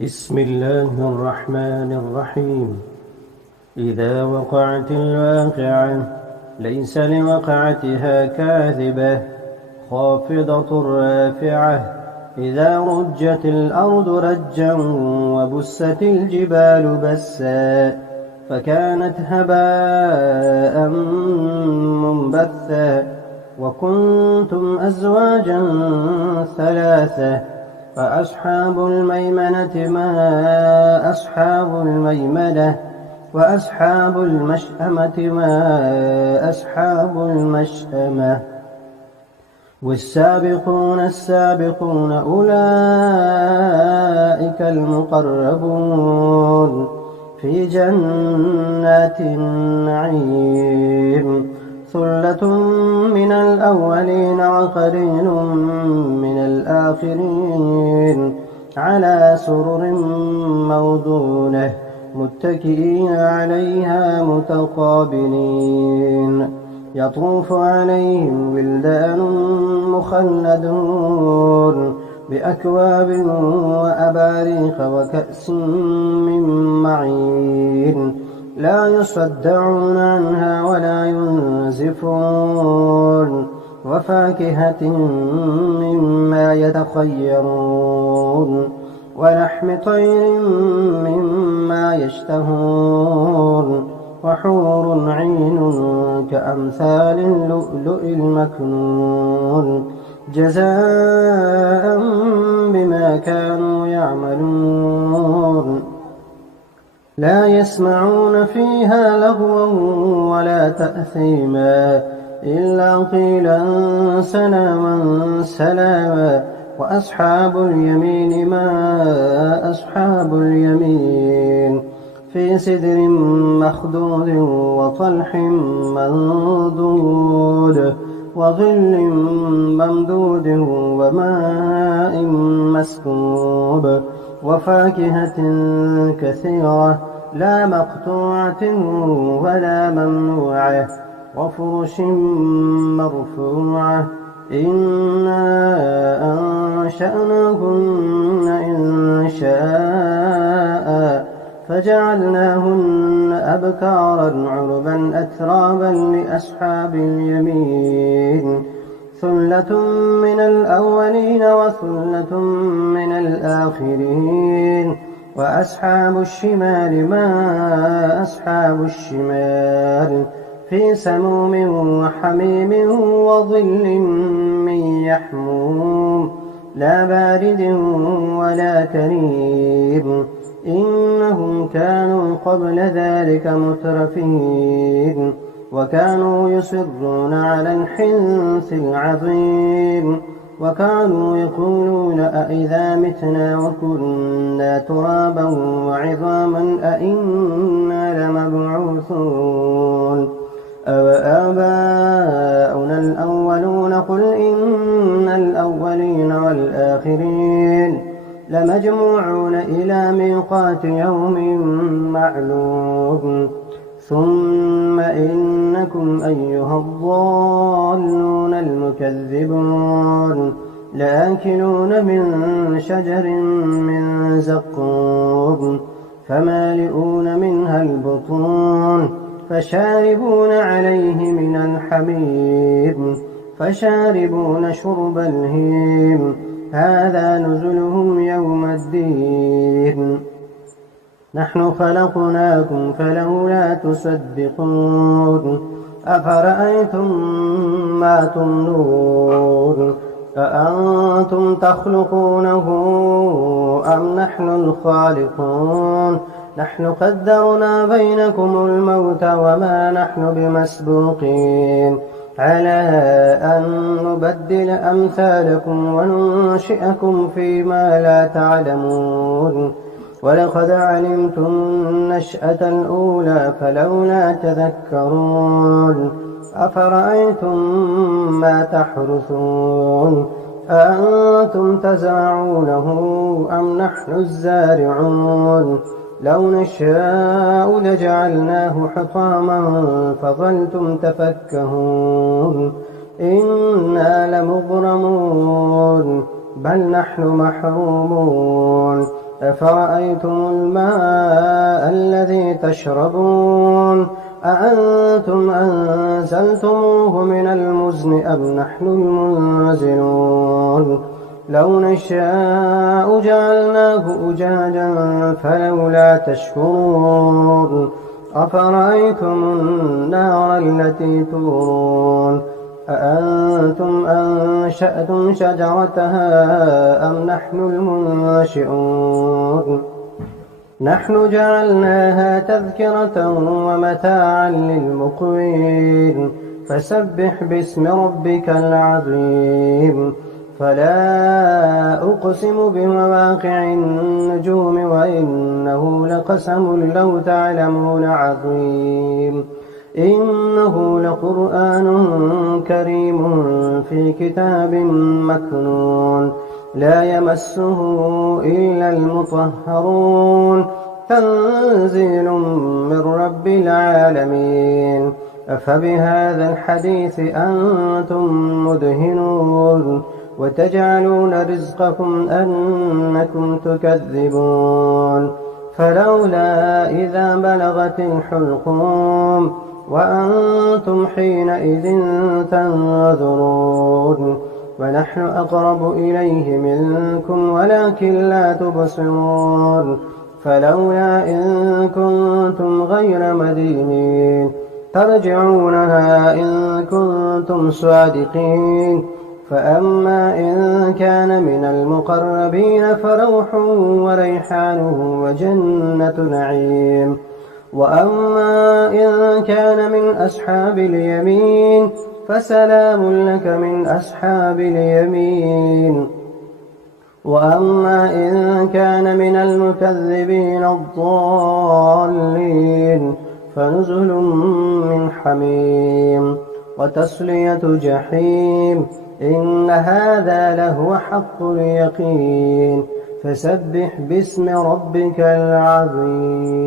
بسم الله الرحمن الرحيم. إذا وقعت الواقعة ليس لوقعتها كاذبة خافضة رافعة. إذا رجت الأرض رجا وبست الجبال بسا فكانت هباء منبثا وكنتم أزواجا ثلاثة فأصحاب الميمنة ما أصحاب الميمنة وأصحاب المشأمة ما أصحاب المشأمة. والسابقون السابقون أولئك المقربون في جنات النعيم. ثلة من الأولين وقليل من الآخرين على سرر موضونة متكئين عليها متقابلين. يطوف عليهم ولدان مخلدون بأكواب وأباريق وكأس من معين لا يصدعون عنها ولا ينزفون. وفاكهة مما يتخيرون ولحم طير مما يشتهون وحور عين كأمثال اللؤلؤ المكنون جزاء بما كانوا يعملون. لا يسمعون فيها لغوا ولا تأثيما إلا قيلا سلاما سلاما. وأصحاب اليمين ما أصحاب اليمين في سدر مخضود وطلح منضود وظل ممدود وماء مسكوب وفاكهة كثيرة لا مقطوعة ولا ممنوعة وفرش مرفوعة. إنا أنشأناهن إن شاء فجعلناهن أبكارا عربا أترابا لأصحاب اليمين. ثلة من الأولين وثلة من الآخرين. وأصحاب الشمال ما أصحاب الشمال في سموم وحميم وظل من يحموم لا بارد ولا كريم. إنهم كانوا قبل ذلك مترفين وكانوا يصرون على الحنث العظيم وكانوا يقولون أئذا متنا وكنا ترابا وعظاما أئنا لمبعوثون أوآباؤنا الأولون قل إن الأولين والآخرين لمجموعون إلى ميقات يوم معلوم. ثم إنكم أيها الضالون المكذبون لآكلون من شجر من زقوم فمالئون منها البطون فشاربون عليه من الحميم فشاربون شرب الهيم هذا نزلهم يوم الدين. نحن خلقناكم فلولا تصدقون. أفرأيتم ما تمنون أأنتم تخلقونه أم نحن الخالقون. نحن قدرنا بينكم الموت وما نحن بمسبوقين على أن نبدل أمثالكم وننشئكم فيما لا تعلمون. ولقد علمتم النشأة الأولى فلولا تذكرون. أفرأيتم ما تحرثون أأنتم تزرعونه أم نحن الزارعون. لو نشاء لجعلناه حطاما فظلتم تفكهون. إنا لمغرمون بل نحن محرومون أفرأيتم الماء الذي تشربون أأنتم أنزلتموه من المزن أم نحن المنزلون لو نشاء جعلناه أجاجا فلولا تشكرون أفرأيتم النار التي تورون أأنتم أنشأتم شجرتها أم نحن المنشئون نحن جعلناها تذكرة ومتاعا للمقوين فسبح باسم ربك العظيم فلا أقسم بمواقع النجوم وإنه لقسم لو تعلمون عظيم إنه لقرآن كريم في كتاب مكنون لا يمسه إلا المطهرون تنزيل من رب العالمين أفبهذا الحديث أنتم مدهنون وتجعلون رزقكم أنكم تكذبون فلولا إذا بلغت الحلقوم وأنتم حينئذ تنظرون ونحن أقرب إليه منكم ولكن لا تبصرون فلولا إن كنتم غير مدينين ترجعونها إن كنتم صادقين فأما إن كان من المقربين فروح وريحان وجنة نعيم وأما إن كان من أصحاب اليمين فسلام لك من أصحاب اليمين وأما إن كان من المكذبين الضالين فنزل من حميم وتصلية جحيم إن هذا لهو حق اليقين فسبح باسم ربك العظيم